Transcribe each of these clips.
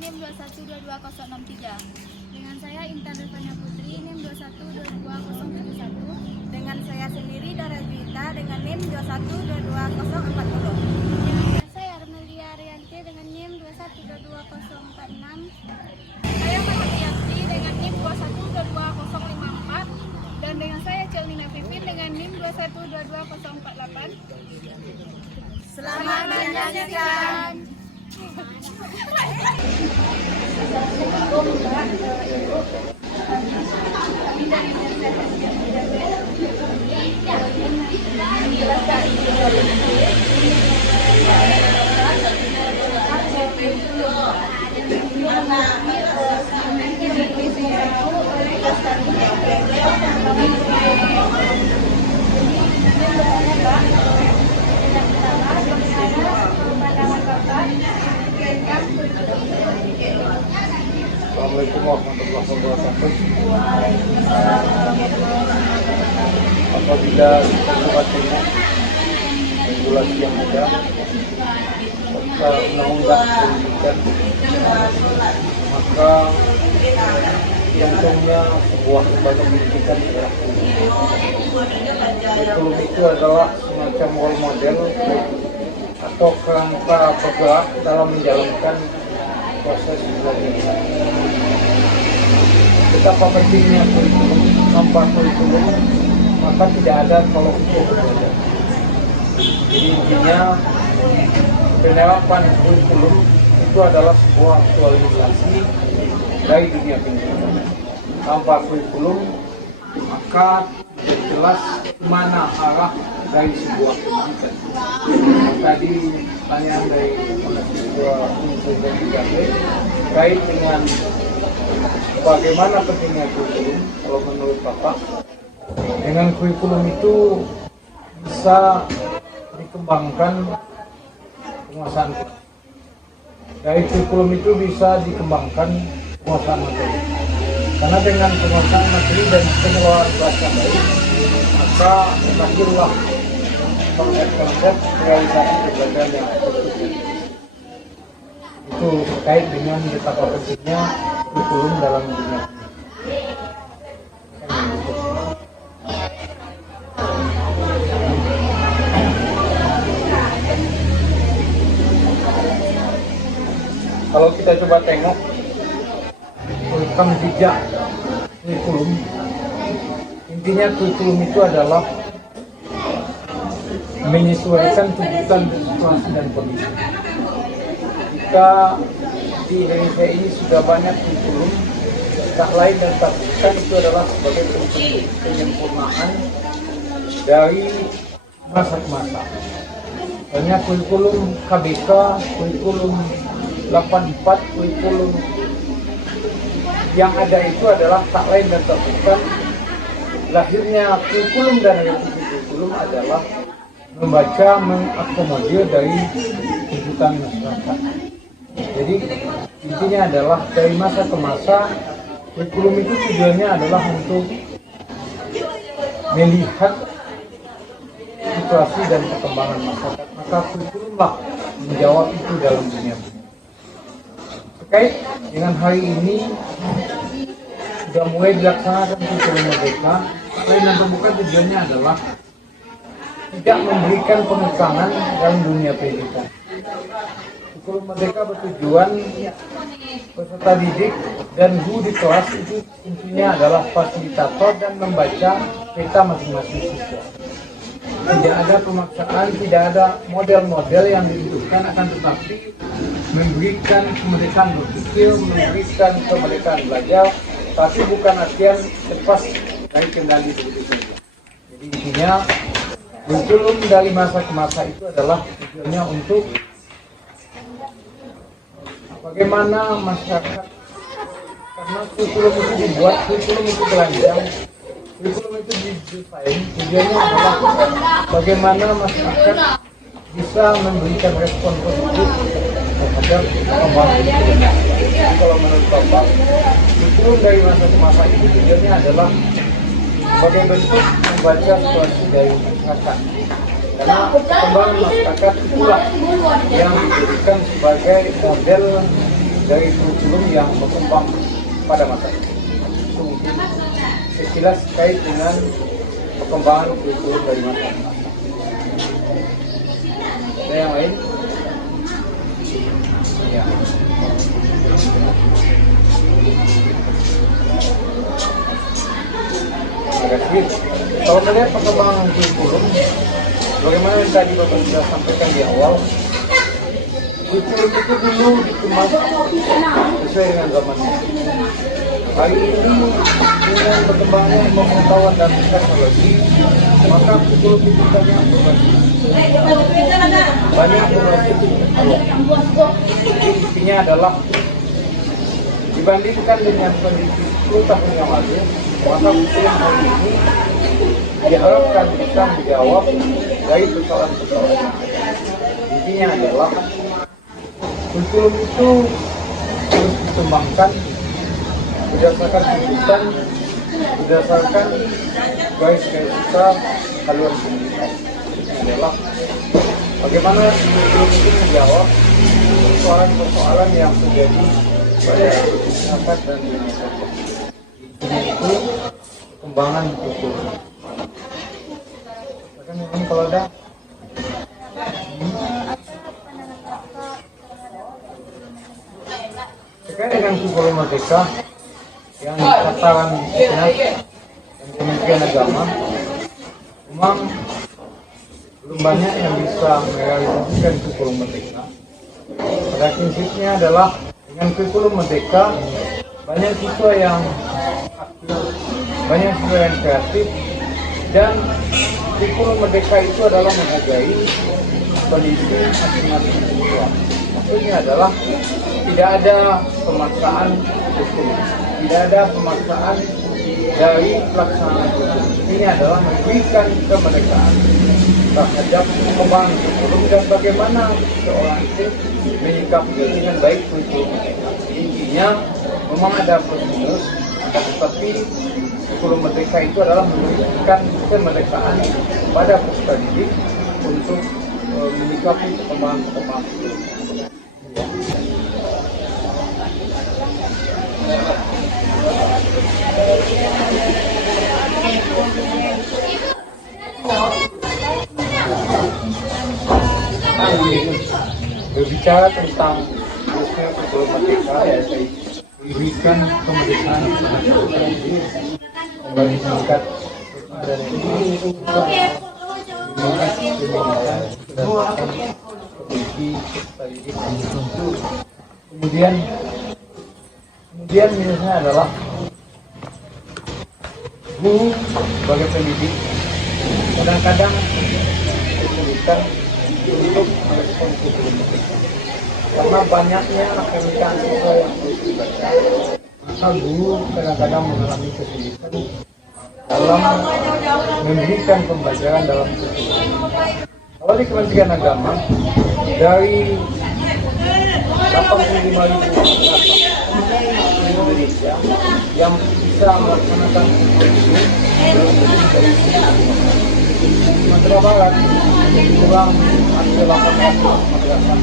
NIM 2122063. Dengan saya Intan Rifania Putri NIM 2122071. Dengan saya sendiri Dara Juwita dengan NIM 2122040. Dengan saya Armelia Arianti dengan NIM 2122046. Saya Matiati dengan NIM 2122054 dan dengan saya Celnina Vivin dengan NIM 2122048. Selamat menyaksikan. Assalamualaikum warahmatullahi wabarakatuh. Apabila kita coba tengok regulasi yang ada serta undang-undang pendidikan, maka contohnya sebuah lembaga pendidikan adalah kurikulum itu adalah semacam role model atau kerangka bergerak dalam menjalankan proses belajar. Betapa pentingnya kurikulum, tanpa kurikulum maka tidak ada kalau untuk belajar. Jadi intinya penerapan kurikulum itu adalah sebuah aktualisasi dari dunia pendidikan. Tanpa kurikulum maka tidak jelas mana arah dari sebuah pendidikan. Tadi pertanyaan dari mahasiswa Universitas terkait dengan bagaimana pentingnya kurikulum. Kalau menurut Bapak, dengan kurikulum itu bisa dikembangkan penguasaan. Dari kurikulum itu bisa dikembangkan penguasaan materi. Karena dengan penguasaan materi dan pengelolaan kelas yang baik, maka lahirlah konsep-konsep realisasi pembelajaran yang efektif. Itu terkait dengan betapa pentingnya kurikulum dalam dunia. Kalau kita coba tengok rekam jejak kurikulum, intinya kurikulum itu adalah menyesuaikan tuntutan situasi dan kondisi. Jika di Indonesia ini sudah banyak kurikulum, tak lain dan tak bukan itu adalah sebagai bentuk penyempurnaan dari masa ke masa. Banyak kurikulum KBK, kurikulum 84, kurikulum yang ada itu adalah tak lain dan tak bukan lahirnya kurikulum dan revisi kurikulum adalah membaca, mengakomodir dari tuntutan masyarakat. Jadi intinya adalah dari masa ke masa kurikulum itu tujuannya adalah untuk melihat situasi dan perkembangan masyarakat. Maka kurikulumlah menjawab itu dalam dunia. Terkait dengan hari ini sudah mulai dilaksanakan kurikulum merdeka. Lain dan terbuka tujuannya adalah tidak memberikan penekanan dalam dunia pendidikan. Kurikulum merdeka bertujuan peserta didik dan guru di kelas itu intinya adalah fasilitator dan membaca peta masing-masing siswa. Tidak ada pemaksaan, tidak ada model-model yang dibutuhkan, akan tetapi memberikan kemerdekaan berpikir, memberikan kemerdekaan belajar, tapi bukan artian lepas dari kendali begitu saja. Jadi intinya kurikulum dari masa ke masa itu adalah tujuannya untuk bagaimana masyarakat, karena kurikulum itu dibuat, kurikulum itu berancang, kurikulum itu didesain, tujuannya adalah bagaimana masyarakat bisa memberikan respon positif terhadap pembangunan. Jadi kalau menurut Bapak, kurikulum dari masa ke masa itu tujuannya adalah sebagai bentuk membaca situasi dari masyarakat. Karena perkembangan masyarakat itulah yang dijadikan sebagai model dari kurikulum yang berkembang pada masa ini. Itu mungkin sekilas terkait dengan perkembangan kurikulum dari masa ini. Ada yang lain? Ya. Kalau melihat perkembangan kurikulum, bagaimana yang tadi Bapak sudah sampaikan di awal, kurikulum itu dulu dikemas sesuai dengan zamannya. Hari ini dengan berkembangnya ilmu pengetahuan dan teknologi, maka kurikulum itu banyak berubah. Jadi intinya adalah dibandingkan dengan kondisi 10 tahun yang lalu, maka kurikulum hari ini diharapkan bisa menjawab dari persoalan-persoalan. Intinya adalah kurikulum itu harus dikembangkan berdasarkan tuntutan, berdasarkan garis-garis besar haluan pendidikan. Ini adalah bagaimana kurikulum itu menjawab persoalan-persoalan yang terjadi pada masyarakat dan dunia. Ini itu perkembangan kurikulum. Bahkan memang kalau ada terkait dengan kurikulum merdeka yang tataran Dinas dan Kementerian Agama, memang belum banyak yang bisa merealisasikan kurikulum merdeka. Pada prinsipnya adalah dengan kurikulum merdeka banyak siswa yang aktif, banyak siswa yang kreatif, dan kurikulum merdeka itu adalah menghargai kondisi masing-masing siswa. Maksudnya adalah tidak ada pemaksaan hukum, tidak ada pemaksaan dari pelaksanaan hukum. Ini adalah memberikan kemerdekaan terhadap perkembangan kurikulum dan bagaimana seorang itu menyikapi dengan baik kurikulum merdeka. Intinya memang ada plus minus, tetapi kurikulum merdeka itu adalah memberikan kemerdekaan pada peserta didik untuk menyikapi perkembangan kurikulum. Berbicara tentang kurikulum merdeka, ya saya berikan kemerdekaan kembali meningkat kemudian minusnya adalah guru sebagai pendidik kadang-kadang kesulitan untuk merespon kurikulum merdeka karena banyaknya rangkaian siswa yang harus dibaca. Maka guru kadang-kadang mengalami kesulitan dalam memberikan pembelajaran dalam kurikulum. Kalau di Kementerian Agama dari 85.000 di Indonesia yang bisa melaksanakan kurikulum Sumatera Barat kurang ada 8 madrasah.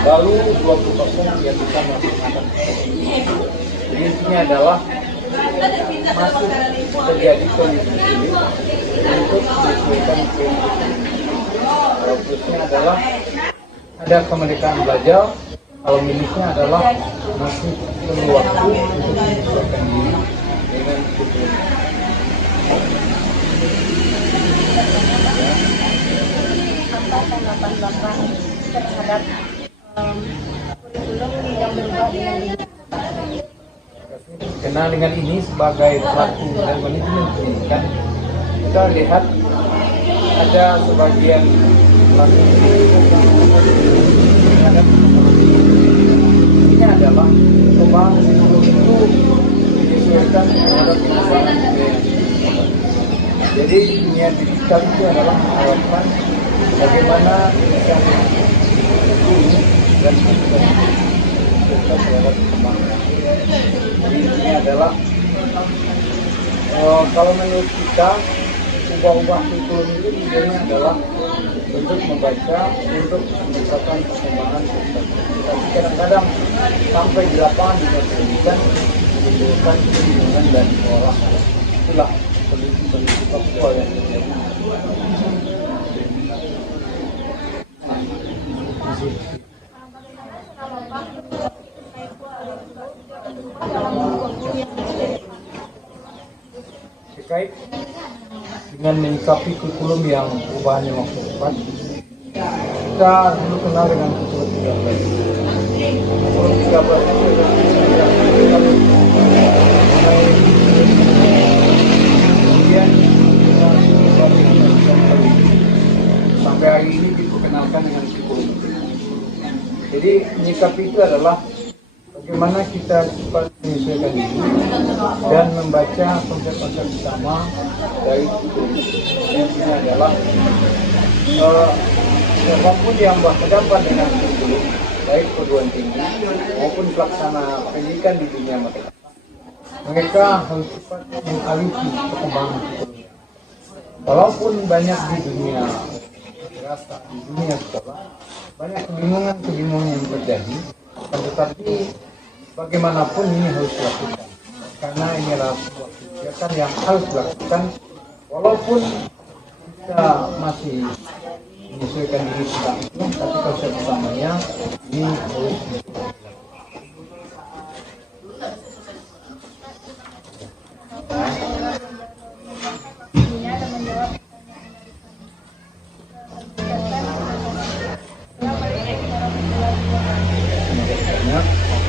Lalu 20% yang bisa melaksanakan. Jadi intinya adalah masih terjadi kondisi sulit untuk menyesuaikan kurikulum. Plusnya adalah ada kemerdekaan belajar, kalau minusnya adalah masih perlu waktu untuk menyesuaikan diri dengan kurikulum. Apa tanggapan Bapak terhadap kurikulum yang berubah dengan ini? Kenal dengan ini sebagai pelaku dan manajemen pendidikan, kita lihat ada sebagian pelaku terhadap ini adalah perkembangan kurikulum itu disesuaikan terhadap perkembangan budaya. Jadi dunia digital itu adalah harapan bagaimana bisa guru dan siswa terhadap perkembangan. Jadi ini adalah kalau menurut kita ubah-ubah kurikulum itu tujuannya adalah untuk membaca untuk meningkatkan perkembangan pendidikan. Tapi kadang-kadang sampai di lapangan dunia pendidikan menimbulkan kebingungan dan pola. Itulah kondisi Papua yang terjadi. Terkait dengan menyikapi kurikulum yang perubahannya waktu depan, kita dulu kenal dengan kurikulum 13. Kurikulum 13 itu kemudian sampai hari ini diperkenalkan dengan kurikulum. Jadi menyikapi itu adalah bagaimana kita cepat menyesuaikan diri dan membaca konsep-konsep utama dari kurikulum. Intinya adalah siapapun yang berhadapan dengan kurikulum, baik perguruan tinggi maupun pelaksana pendidikan di dunia mereka harus cepat mengaliti perkembangan kurikulum. Walaupun banyak di dunia dirasa di dunia sekolah banyak kebingungan yang terjadi, tetapi bagaimanapun ini harus dilakukan karena ini adalah sebuah kegiatan yang harus dilakukan walaupun kita masih menyesuaikan diri tentang itu, tapi konsep utamanya ini harus dilakukan.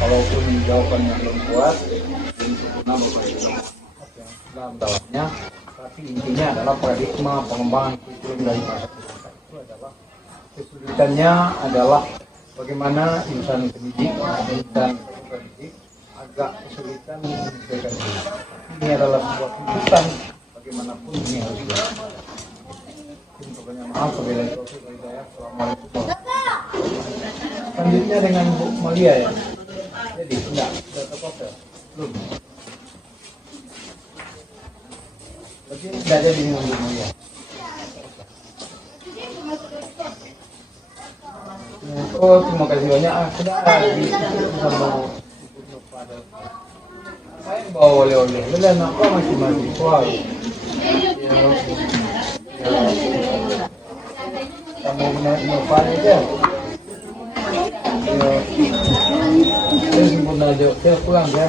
Kalaupun jawabannya belum kuat, belum sempurna Bapak Ibu dalam dalamnya, tapi intinya adalah paradigma pengembangan kurikulum dari masa ke masa itu adalah kesulitannya adalah bagaimana insan pendidik, insan pendidik agak kesulitan menyesuaikan diri. Ini adalah sebuah tuntutan bagaimanapun ini harus dilakukan. Banyak maaf, wabillahi taufiq wal hidayah. Assalamualaikum warahmatullahi wabarakatuh. Selanjutnya dengan Bu Malia ya. Jadi sudah terpotong belum? Berarti tidak jadi dengan Bu Malia. Oh, terima kasih banyak. Sudah di sama saya bawa oleh-oleh. Beliau apa masih mahasiswa. Kamu mau aja. Saya sempurna aja, saya pulang ya.